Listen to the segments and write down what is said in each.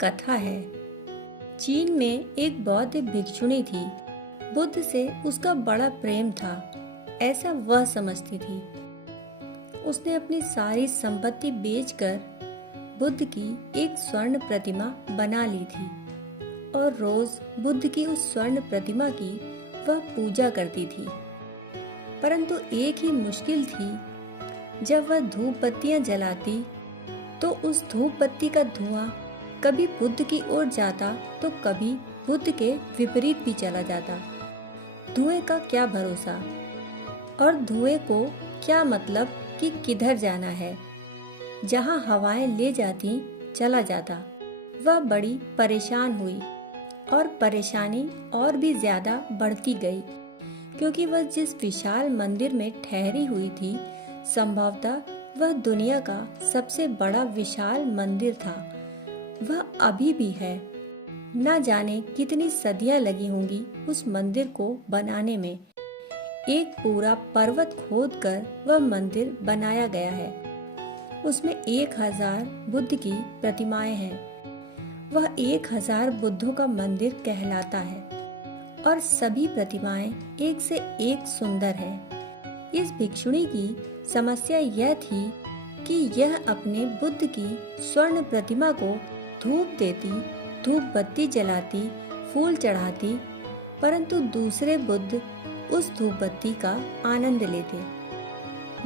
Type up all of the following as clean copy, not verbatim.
कथा है। चीन में एक बौद्ध भिक्षुणी थी। बुद्ध से उसका बड़ा प्रेम था, ऐसा वह समझती थी। उसने अपनी सारी संपत्ति बेचकर बुद्ध की एक स्वर्ण प्रतिमा बना ली थी और रोज बुद्ध की उस स्वर्ण प्रतिमा की वह पूजा करती थी। परंतु एक ही मुश्किल थी, जब वह धूप बत्तियां जलाती तो उस धूप बत्ती का धुआं कभी बुद्ध की ओर जाता तो कभी बुद्ध के विपरीत भी चला जाता। धुएं का क्या भरोसा और धुएं को क्या मतलब कि किधर जाना है। जहां हवाएं ले जाती चला जाता। वह बड़ी परेशान हुई और परेशानी और भी ज्यादा बढ़ती गई, क्योंकि वह जिस विशाल मंदिर में ठहरी हुई थी, संभवतः वह दुनिया का सबसे बड़ा विशाल मंदिर था। वह अभी भी है। न जाने कितनी सदियां लगी होंगी उस मंदिर को बनाने में। एक पूरा पर्वत खोदकर वह मंदिर बनाया गया है। उसमें 1000 बुद्ध की प्रतिमाएं हैं। वह 1000 बुद्धों का मंदिर कहलाता है और सभी प्रतिमाएं एक से एक सुंदर है। इस भिक्षुणी की समस्या यह थी कि यह अपने बुद्ध की स्वर्ण प्रतिमा को धूप देती, धूप बत्ती जलाती, फूल चढ़ाती, परंतु दूसरे बुद्ध उस धूप बत्ती का आनंद लेते।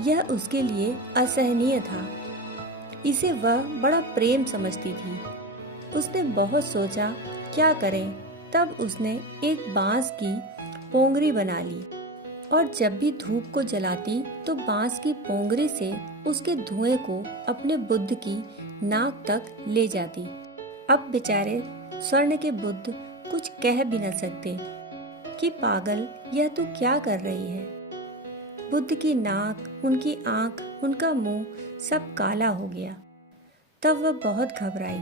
यह उसके लिए असहनीय था। इसे वह बड़ा प्रेम समझती थी। उसने बहुत सोचा क्या करें। तब उसने एक बांस की पोंगरी बना ली और जब भी धूप को जलाती तो बांस की पोंगरी से उसके धुएं को अपने बुद्ध की नाक तक ले जाती। अब बेचारे स्वर्ण के बुद्ध कुछ कह भी न सकते कि पागल, यह तू क्या कर रही है। बुद्ध की नाक, उनकी आंख, उनका मुंह सब काला हो गया। तब वह बहुत घबराई।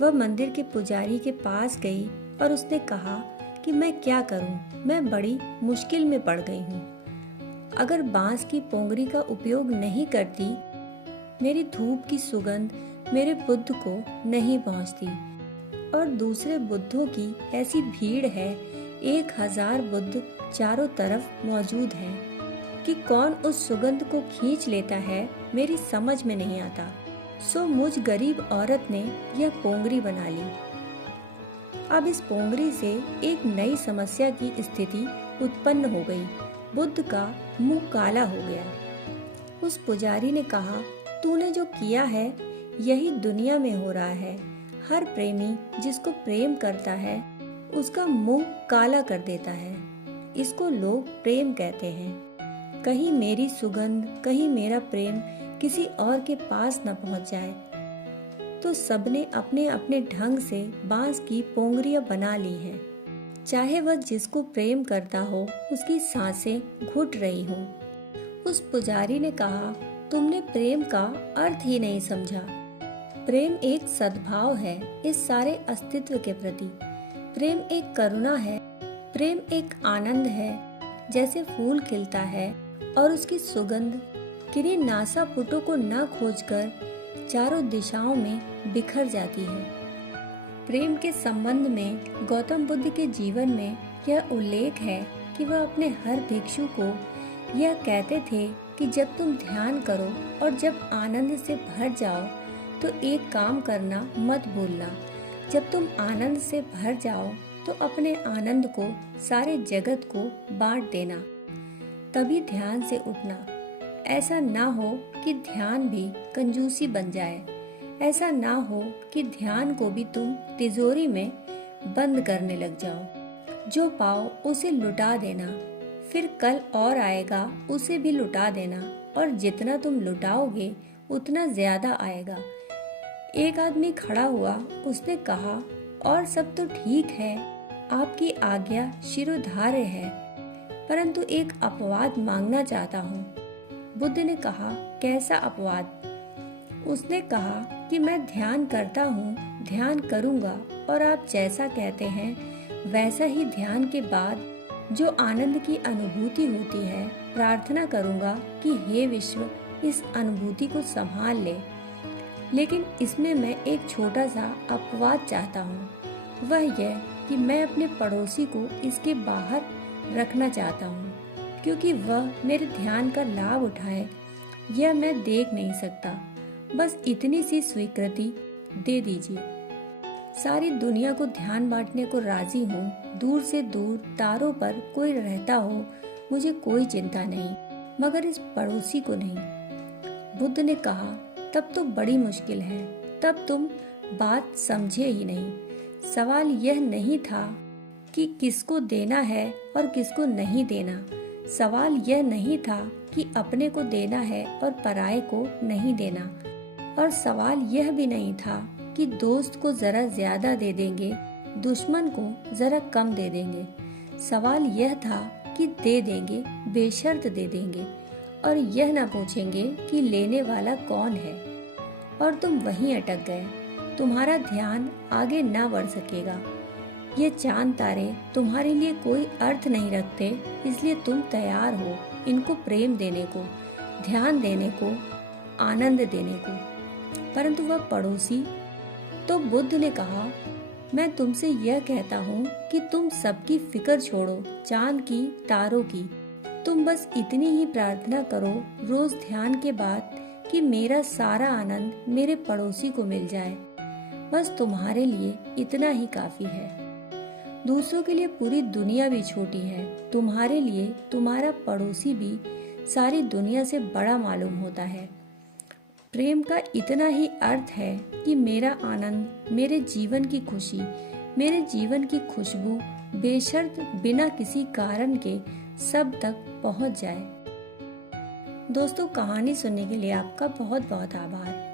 वह मंदिर के पुजारी के पास गई और उसने कहा कि मैं क्या करूं, मैं बड़ी मुश्किल में पड़ गई हूं। अगर बांस की पोंगरी का उपयोग नहीं करती, मेरी धूप की सुगंध मेरे बुद्ध को नहीं पहुंचती और दूसरे बुद्धों की ऐसी भीड़ है, 1000 बुद्ध चारों तरफ मौजूद हैं कि कौन उस सुगंध को खींच लेता है, मेरी समझ में नहीं आता। सो मुझ गरीब औरत ने यह पोंगरी बना ली। अब इस पोंगरी से एक नई समस्या की स्थिति उत्पन्न हो गई। बुद्ध का मुंह काला हो गया। उस पुजारी ने कहा, तूने जो किया है यही दुनिया में हो रहा है। हर प्रेमी जिसको प्रेम करता है उसका मुंह काला कर देता है। इसको लोग प्रेम कहते हैं। कहीं मेरी सुगंध, कहीं मेरा प्रेम किसी और के पास न पहुंच जाए। तो सबने अपने अपने ढंग से बांस की पोंगरियां बना ली हैं। चाहे वह जिसको प्रेम करता हो उसकी सांसें घुट रही हों। उस पुजारी ने कहा, तुमने प्रेम का अर्थ ही नहीं समझा। प्रेम एक सद्भाव है इस सारे अस्तित्व के प्रति। प्रेम एक करुणा है। प्रेम एक आनंद है। जैसे फूल खिलता है और उसकी सुगंध किन्हीं नासापुटों को न खोजकर चारों दिशाओं में बिखर जाती है। प्रेम के संबंध में गौतम बुद्ध के जीवन में यह उल्लेख है कि वह अपने हर भिक्षु को यह कहते थे कि जब तुम ध्यान करो और जब आनंद से भर जाओ तो एक काम करना मत भूलना। जब तुम आनंद से भर जाओ तो अपने आनंद को सारे जगत को बांट देना, तभी ध्यान से उठना। ऐसा ना हो कि ध्यान भी कंजूसी बन जाए। ऐसा ना हो कि ध्यान को भी तुम तिजोरी में बंद करने लग जाओ। जो पाओ उसे लुटा देना, फिर कल और आएगा उसे भी लुटा देना, और जितना तुम लुटाओगे उतना ज्यादा आएगा। एक आदमी खड़ा हुआ, उसने कहा, और सब तो ठीक है, आपकी आज्ञा शिरोधार्य है, परंतु एक अपवाद मांगना चाहता हूँ। बुद्ध ने कहा, कैसा अपवाद? उसने कहा कि मैं ध्यान करता हूँ, ध्यान करूँगा, और आप जैसा कहते हैं वैसा ही ध्यान के बाद जो आनंद की अनुभूति होती है, प्रार्थना करूँगा कि हे विश्व इस अनुभूति को संभाल ले। लेकिन इसमें मैं एक छोटा सा अपवाद चाहता हूँ। वह यह कि मैं अपने पड़ोसी को इसके बाहर रखना चाहता हूँ, क्योंकि वह मेरे ध्यान का लाभ उठाए यह मैं देख नहीं सकता। बस इतनी सी स्वीकृति दे दीजिए। सारी दुनिया को ध्यान बांटने को राजी हूँ। दूर से दूर तारों पर कोई रहता हो, मुझे कोई चिंता नहीं, मगर इस पड़ोसी को नहीं। बुद्ध ने कहा, तब तो बड़ी मुश्किल है, तब तुम बात समझे ही नहीं। सवाल यह नहीं था कि किसको देना है और किसको नहीं देना। सवाल यह नहीं था कि अपने को देना है और पराये को नहीं देना। और सवाल यह भी नहीं था कि दोस्त को जरा ज्यादा दे देंगे, दुश्मन को जरा कम दे देंगे। सवाल यह था कि दे देंगे, बेशर्त दे देंगे, और यह ना पूछेंगे कि लेने वाला कौन है। और तुम वहीं अटक गए। तुम्हारा ध्यान आगे ना बढ़ सकेगा। ये चांद तारे तुम्हारे लिए कोई अर्थ नहीं रखते, इसलिए तुम तैयार हो इनको प्रेम देने को, ध्यान देने को, आनंद देने को। परंतु वह पड़ोसी, तो बुद्ध ने कहा, मैं तुमसे यह कहता हूँ कि तुम सबकी फिक्र छोड़ो, चांद की, तारों की। तुम बस इतनी ही प्रार्थना करो रोज ध्यान के बाद कि मेरा सारा आनंद मेरे पड़ोसी को मिल जाए। बस तुम्हारे लिए इतना ही काफी है। दूसरों के लिए पूरी दुनिया भी छोटी है, तुम्हारे लिए तुम्हारा पड़ोसी भी सारी दुनिया से बड़ा मालूम होता है। प्रेम का इतना ही अर्थ है कि मेरा आनंद, मेरे जीवन की खुशी, मेरे जीवन की खुशबू बेशर्त बिना किसी कारण के सब तक पहुंच जाए। दोस्तों, कहानी सुनने के लिए आपका बहुत बहुत आभार।